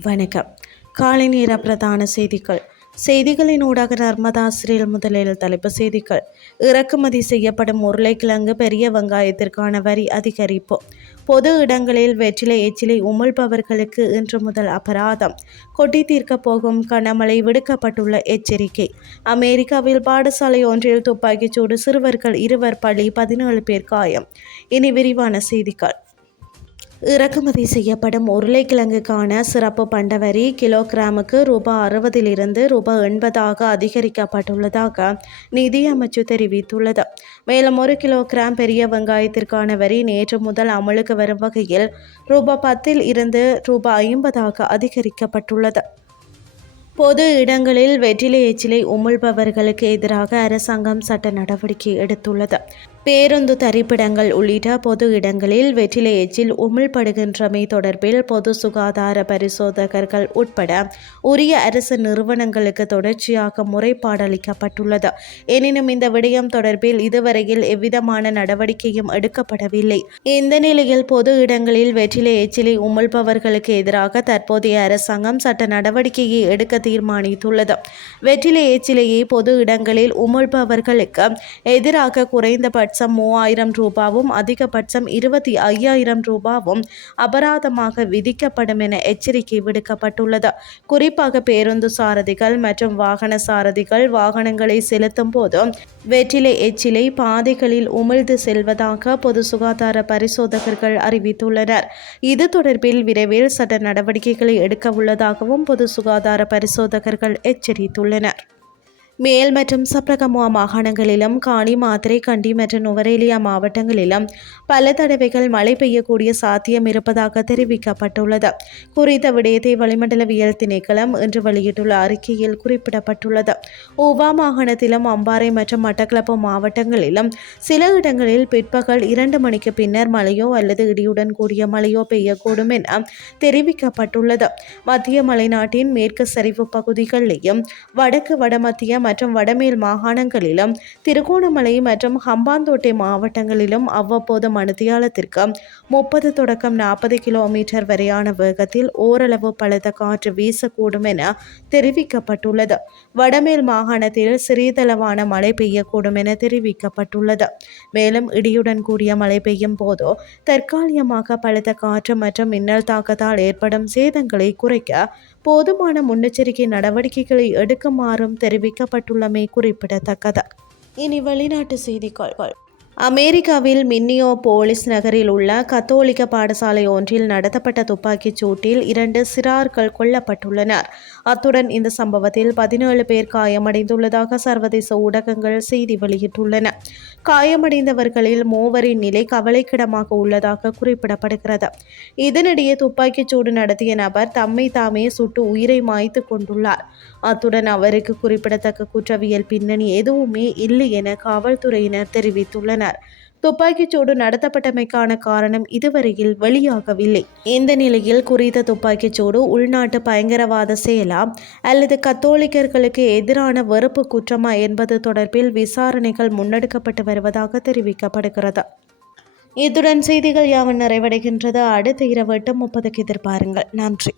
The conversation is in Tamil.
வணக்கம். காலை நேர பிரதான செய்திகள். செய்திகளின் ஊடாக நர்மதா ஆசிரியர் முதலில் தலைப்பு செய்திகள். இறக்குமதி செய்யப்படும் உருளைக்கிழங்கு பெரிய வெங்காயத்திற்கான வரி அதிகரிப்பு. பொது இடங்களில் வெற்றிலை எச்சிலை உமிழ்பவர்களுக்கு இன்று முதல் அபராதம். கொட்டி தீர்க்கப் போகும் கனமழை விடுக்கப்பட்டுள்ள எச்சரிக்கை. அமெரிக்காவில் பாடசாலை ஒன்றில் துப்பாக்கிச்சூடு சிறுவர்கள் இருவர் பள்ளி பதினேழு பேர் காயம். இனி விரிவான செய்திகள். இறக்குமதி செய்யப்படும் உருளைக்கிழங்குக்கான சிறப்பு பண்டவரி கிலோகிராமுக்கு ரூபாய் அறுபதிலிருந்து ரூபாய் எண்பதாக அதிகரிக்கப்பட்டுள்ளதாக நிதியமைச்சு தெரிவித்துள்ளது. மேலும் ஒரு கிலோகிராம் பெரிய வெங்காயத்திற்கான வரி நேற்று முதல் அமலுக்கு வரும் வகையில் ரூபாய் பத்தில் இருந்து ரூபாய் ஐம்பதாக அதிகரிக்கப்பட்டுள்ளது. பொது இடங்களில் வெற்றிலை எச்சிலை உமிழ்பவர்களுக்கு எதிராக அரசாங்கம் சட்ட நடவடிக்கை எடுத்துள்ளது. பேருந்து தரிப்பிடங்கள் உள்ளிட்ட பொது இடங்களில் வெற்றிலை எச்சில் உமிழ்படுகின்றமை தொடர்பில் பொது சுகாதார பரிசோதகர்கள் உட்பட உரிய அரசு நிறுவனங்களுக்கு தொடர்ச்சியாக முறைப்பாடளிக்கப்பட்டுள்ளது எனினும் இந்த விடயம் தொடர்பில் இதுவரையில் எவ்விதமான நடவடிக்கையும் எடுக்கப்படவில்லை. இந்த நிலையில் பொது இடங்களில் வெற்றிலை எச்சிலை உமிழ்பவர்களுக்கு எதிராக தற்போதைய அரசாங்கம் சட்ட நடவடிக்கையை எடுக்க தீர்மானித்துள்ளது. வெற்றிலை எச்சிலையை பொது இடங்களில் உமிழ்பவர்களுக்கு எதிராக குறைந்தபட்ச குறைந்தபட்சம் மூவாயிரம் ரூபாவும் அதிகபட்சம் இருபத்தி ஐயாயிரம் ரூபாவும் அபராதமாக விதிக்கப்படும் என எச்சரிக்கை விடுக்கப்பட்டுள்ளது. குறிப்பாக பேருந்து சாரதிகள் மற்றும் வாகன சாரதிகள் வாகனங்களை செலுத்தும் போது வெற்றிலை எச்சிலை பாதைகளில் உமிழ்ந்து செல்வதாக பொது சுகாதார பரிசோதகர்கள் அறிவித்துள்ளனர். இது தொடர்பில் விரைவில் சட்ட நடவடிக்கைகளை எடுக்க உள்ளதாகவும் பொது சுகாதார பரிசோதகர்கள் எச்சரித்துள்ளனர். மேல் மற்றும் சப்ரகமுவா மாகாணங்களிலும் காணி மாத்திரை கண்டி மற்றும் நுவரேலியா மாவட்டங்களிலும் பல தடவைகள் மழை பெய்யக்கூடிய சாத்தியம் இருப்பதாக தெரிவிக்கப்பட்டுள்ளது. குறித்த விடயத்தை வளிமண்டலவியல் திணைக்களம் இன்று வெளியிட்டுள்ள அறிக்கையில் குறிப்பிடப்பட்டுள்ளது. ஊவா மாகாணத்திலும் அம்பாறை மற்றும் மட்டக்களப்பு மாவட்டங்களிலும் சில இடங்களில் பிற்பகல் இரண்டு மணிக்கு பின்னர் மழையோ அல்லது இடியுடன் கூடிய மழையோ பெய்யக்கூடும் என தெரிவிக்கப்பட்டுள்ளது. மத்திய மலைநாட்டின் மேற்கு சரிவு பகுதிகளிலும் வடக்கு வடமத்திய மற்றும் வடமேல் மாகாணங்களிலும் திருகோணமலை மற்றும் ஹம்பாந்தோட்டை மாவட்டங்களிலும் அவ்வப்போது மணித்தியாலத்திற்கு முப்பது தொடக்கம் நாற்பது கிலோமீட்டர் வரையான வேகத்தில் ஓரளவு பலத்த காற்று வீசக்கூடும் என தெரிவிக்கப்பட்டுள்ளது. வடமேல் மாகாணத்தில் சிறிதளவான மழை பெய்யக்கூடும் என தெரிவிக்கப்பட்டுள்ளது. மேலும் இடியுடன் கூடிய மழை பெய்யும் போதோ தற்காலிகமாக பலத்த காற்று மற்றும் மின்னல் தாக்கத்தால் ஏற்படும் சேதங்களை குறைக்க போதுமான முன்னெச்சரிக்கை நடவடிக்கைகளை எடுக்குமாறும் தெரிவிக்கப்பட்டுள்ளமை குறிப்பிடத்தக்கது. இனி வெளிநாட்டு செய்திகள் அமெரிக்காவில் மின்னியோ போலீஸ் நகரில் உள்ள கத்தோலிக்க பாடசாலை ஒன்றில் நடத்தப்பட்ட துப்பாக்கிச் சூட்டில் இரண்டு சிறார்கள் கொல்லப்பட்டுள்ளனர். அத்துடன் இந்த சம்பவத்தில் பதினேழு பேர் காயமடைந்துள்ளதாக சர்வதேச ஊடகங்கள் செய்தி வெளியிட்டுள்ளன. காயமடைந்தவர்களில் மூவரின் நிலை கவலைக்கிடமாக உள்ளதாக குறிப்பிடப்படுகிறது. இதனிடையே துப்பாக்கிச் சூடு நடத்திய நபர் தம்மை தாமே சுட்டு உயிரை மாய்த்து கொண்டுள்ளார். அத்துடன் அவருக்கு குறிப்பிடத்தக்க குற்றவியல் பின்னணி எதுவுமே இல்லை என காவல்துறையினர் தெரிவித்துள்ளனர். துப்பாக்கிச் துப்பாக்கிச்சூடு நடத்தப்பட்டமைக்கான காரணம் இதுவரையில் வெளியாகவில்லை. இந்த நிலையில் குறித்த துப்பாக்கிச்சூடு உள்நாட்டு பயங்கரவாத செயலா அல்லது கத்தோலிக்கர்களுக்கு எதிரான வெறுப்பு குற்றமா என்பது தொடர்பில் விசாரணைகள் முன்னெடுக்கப்பட்டு வருவதாக தெரிவிக்கப்படுகிறது. இத்துடன் செய்திகள் யாவன் நிறைவடைகின்றது. அடுத்த இரவு எட்டு முப்பதுக்கு எதிர்பாருங்கள். நன்றி.